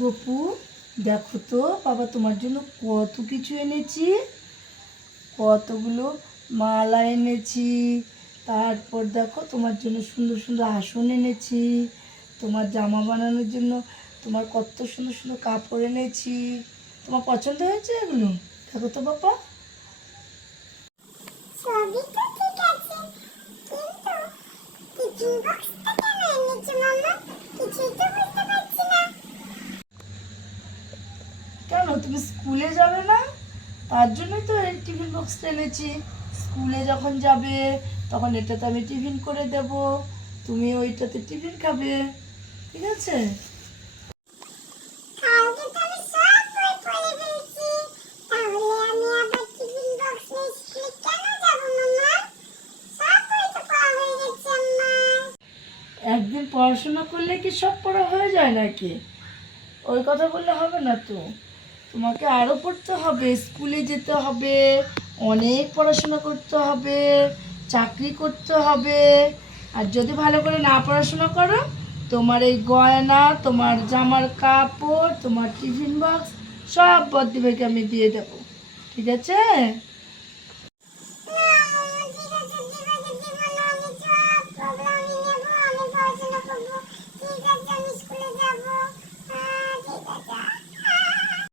গপু, দেখো তো বাবা তোমার জন্য কত কিছু এনেছি। কতগুলো মালা এনেছি, তারপর দেখো তোমার জন্য সুন্দর সুন্দর আসন এনেছি, তোমার জামা বানানোর জন্য তোমার কত সুন্দর সুন্দর কাপড় এনেছি। তোমার পছন্দ হয়েছে এগুলো? দেখো তো বাবা। সবই তো ঠিক আছে, কিন্তু টিফিন বক্সটা কেন এনেছো মাম্মা? কিছুই তো বুঝতে পারছি না। কেন তুমি স্কুলে যাবে না? তার জন্যই তো এই টিফিন বক্সটা এনেছি। স্কুলে যখন যাবে তখন এটাতে আমি টিফিন করে দেব, তুমি ওইটাতে টিফিন খাবে, ঠিক আছে? কালকে তো আমি সব বই পড়ে ফেলছি, তাহলে আমি আবার টিফিন বক্স নিয়ে স্কুলে কেন যাব মাম্মা? সব বই তো পড়া হয়ে গেছে আমার। একদিন পড়াশোনা করলে কি সব পড়া হয়ে যায় নাকি? ওই কথা বললে হবে না তো, তোমাকে আরও পড়তে হবে, স্কুলে যেতে হবে, অনেক পড়াশোনা করতে হবে, চাকরি করতে হবে। আর যদি ভালো করে না পড়াশোনা করো, তোমার এই গয়না, তোমার জামার কাপড়, তোমার টিফিন বক্স সব বদ্দিভাইকে আমি দিয়ে দেবো, ঠিক আছে?